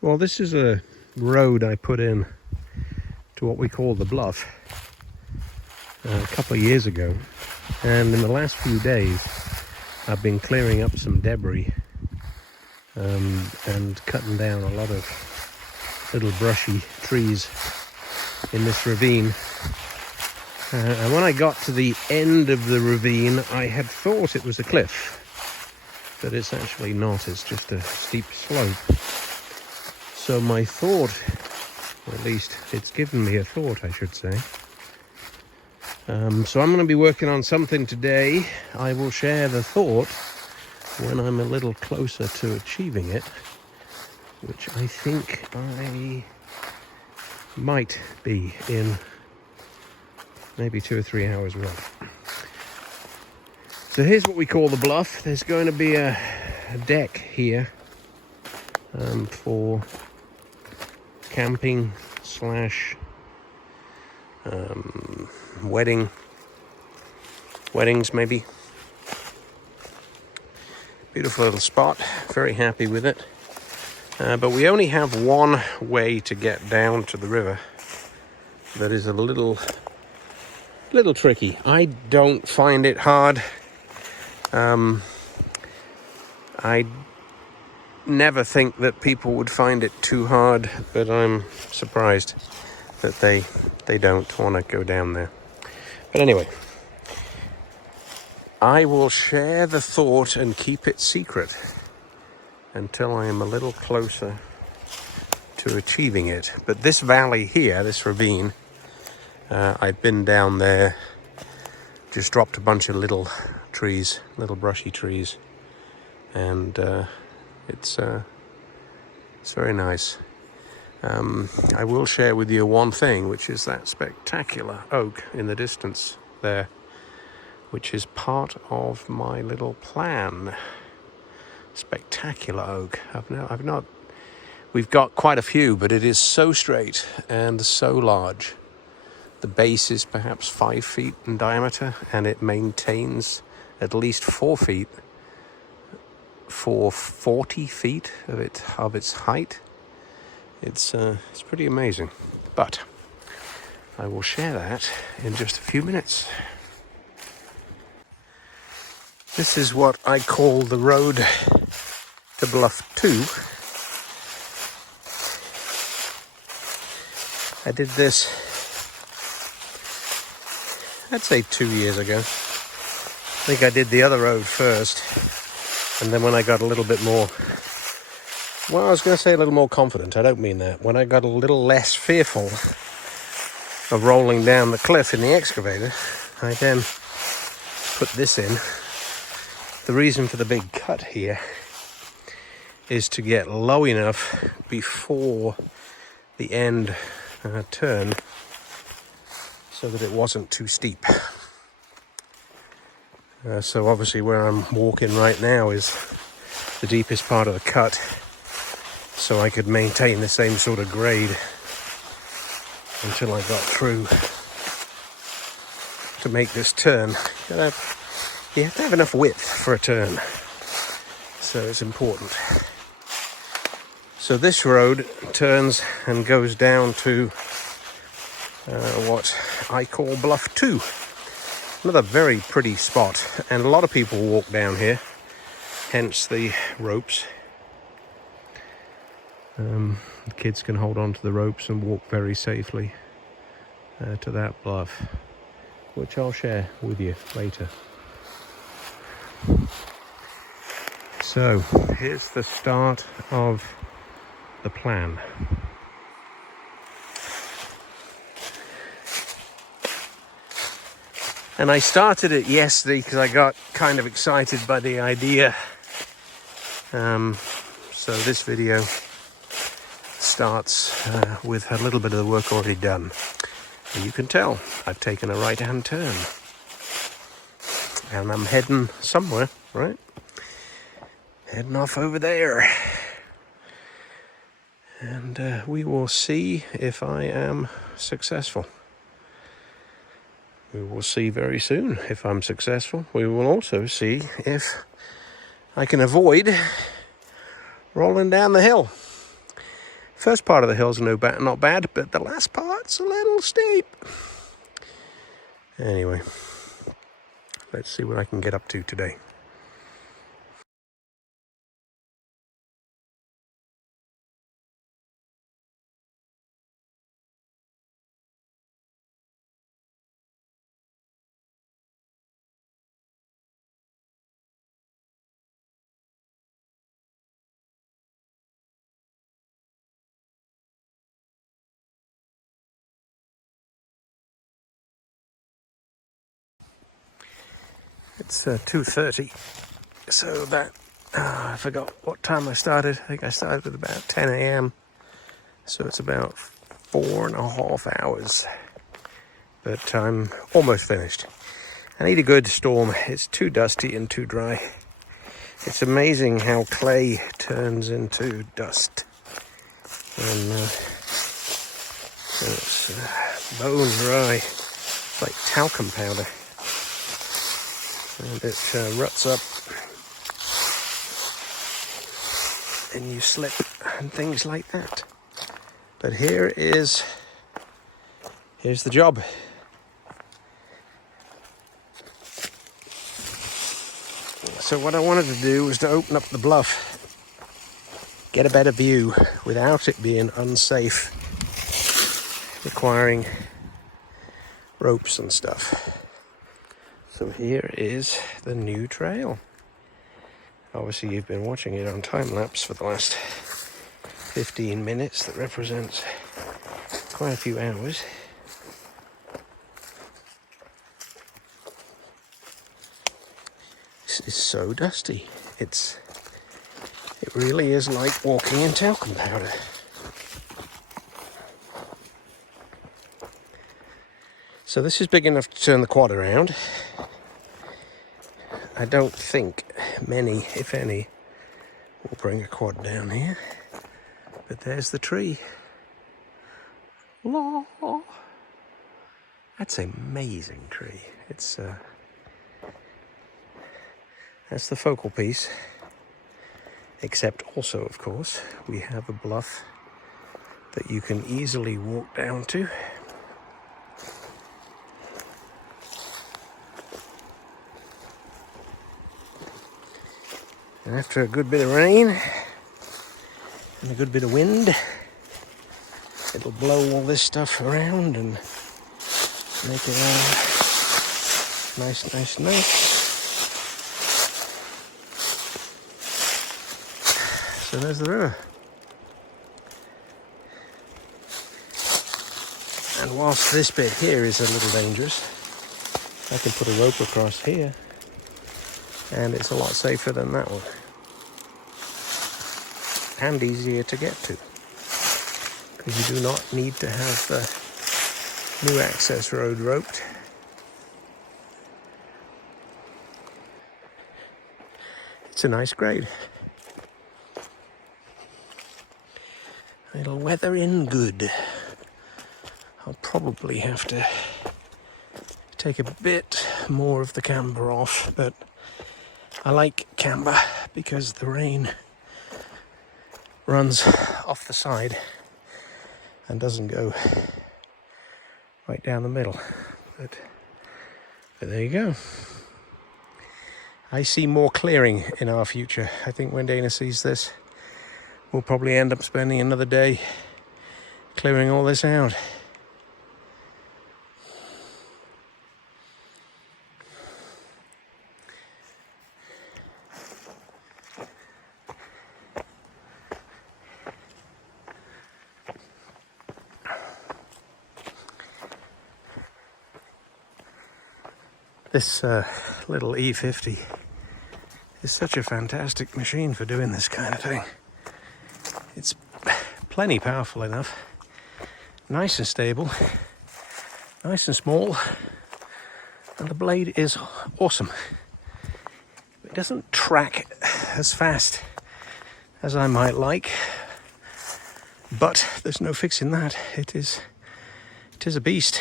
Well, this is a road I put in to what we call the bluff a couple of years ago, and in the last few days I've been clearing up some debris and cutting down a lot of little brushy trees in this ravine. And when I got to the end of the ravine, I had thought it was a cliff, but it's actually not. It's just a steep slope. So my thought, or at least it's given me a thought, I should say. So I'm going to be working on something today. I will share the thought when I'm a little closer to achieving it, which I think I might be in maybe 2 or 3 hours work. So here's what we call the bluff. There's going to be a deck here for camping slash weddings maybe. Beautiful little spot, very happy with it. But we only have one way to get down to the river that is a little tricky. I don't find it hard. I never think that people would find it too hard, but I'm surprised that they don't want to go down there. But anyway, I will share the thought and keep it secret until I am a little closer to achieving it. But this valley here, this ravine, I've been down there, just dropped a bunch of little trees, little brushy trees, and it's very nice. I will share with you one thing, which is that spectacular oak in the distance there, which is part of my little plan. Spectacular oak. We've got quite a few, but it is so straight and so large. The base is perhaps 5 feet in diameter, and it maintains at least 4 feet for 40 feet of its height. It's pretty amazing. But I will share that in just a few minutes. This is what I call the road to Bluff 2. I did this, I'd say 2 years ago. I think I did the other road first, and then when I got a little bit more, well, I was going to say a little more confident. I don't mean that. When I got a little less fearful of rolling down the cliff in the excavator, I then put this in. The reason for the big cut here is to get low enough before the end turn so that it wasn't too steep. So obviously where I'm walking right now is the deepest part of the cut, so I could maintain the same sort of grade until I got through to make this turn. You have to have enough width for a turn, so it's important. So this road turns and goes down to what I call Bluff 2. Another very pretty spot, and a lot of people walk down here, hence the ropes. The kids can hold on to the ropes and walk very safely to that bluff, which I'll share with you later. So here's the start of the plan. And I started it yesterday because I got kind of excited by the idea. So this video starts with a little bit of the work already done. And you can tell I've taken a right-hand turn. And I'm heading somewhere, right? Heading off over there. And we will see if I am successful. We will see very soon if I'm successful. We will also see if I can avoid rolling down the hill. first part of the hill's not bad, but the last part's a little steep. Anyway, let's see what I can get up to today. It's 2:30, so that, I forgot what time I started. I think I started at about 10 a.m. So it's about 4.5 hours, but I'm almost finished. I need a good storm. It's too dusty and too dry. It's amazing how clay turns into dust. And it's bone dry. It's like talcum powder. And it ruts up. And you slip and things like that. But here's the job. So what I wanted to do was to open up the bluff, get a better view without it being unsafe, requiring ropes and stuff. So here is the new trail. Obviously you've been watching it on time lapse for the last 15 minutes. That represents quite a few hours. This is so dusty. It really is like walking in talcum powder. So this is big enough to turn the quad around. I don't think many, if any, will bring a quad down here. But there's the tree. Law. That's an amazing tree. That's the focal piece. Except also, of course, we have a bluff that you can easily walk down to. And after a good bit of rain and a good bit of wind, it'll blow all this stuff around and make it all nice. So there's the river. And whilst this bit here is a little dangerous, I can put a rope across here, and it's a lot safer than that one. And easier to get to, because you do not need to have the new access road roped. It's a nice grade. It'll weather in good. I'll probably have to take a bit more of the camber off, but I like camber because the rain runs off the side and doesn't go right down the middle. But there you go. I see more clearing in our future. I think when Dana sees this, we'll probably end up spending another day clearing all this out. This little E50 is such a fantastic machine for doing this kind of thing. It's plenty powerful enough, nice and stable, nice and small, and the blade is awesome. It doesn't track as fast as I might like, but there's no fixing that. It is a beast.